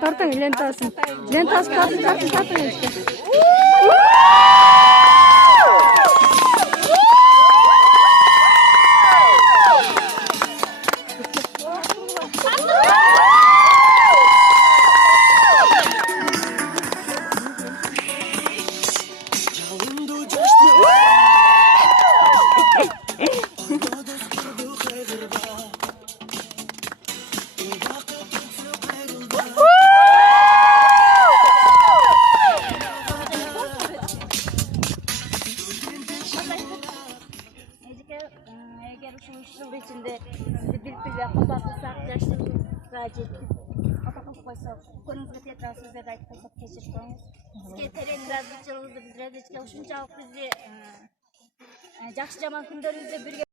Tartın lentasın. Lentas tartın işte. Eğer şu 3 yıl içinde sizi bir kapatırsak, yaşlı gayet kapatmak koysak, konumuza tekrar sözler ayıp koysak teşekkür ederiz. Sizge terenin razıçılığınızı biz razıçılığı şunçalık bizi жақсы жаман күндеріңізде бірге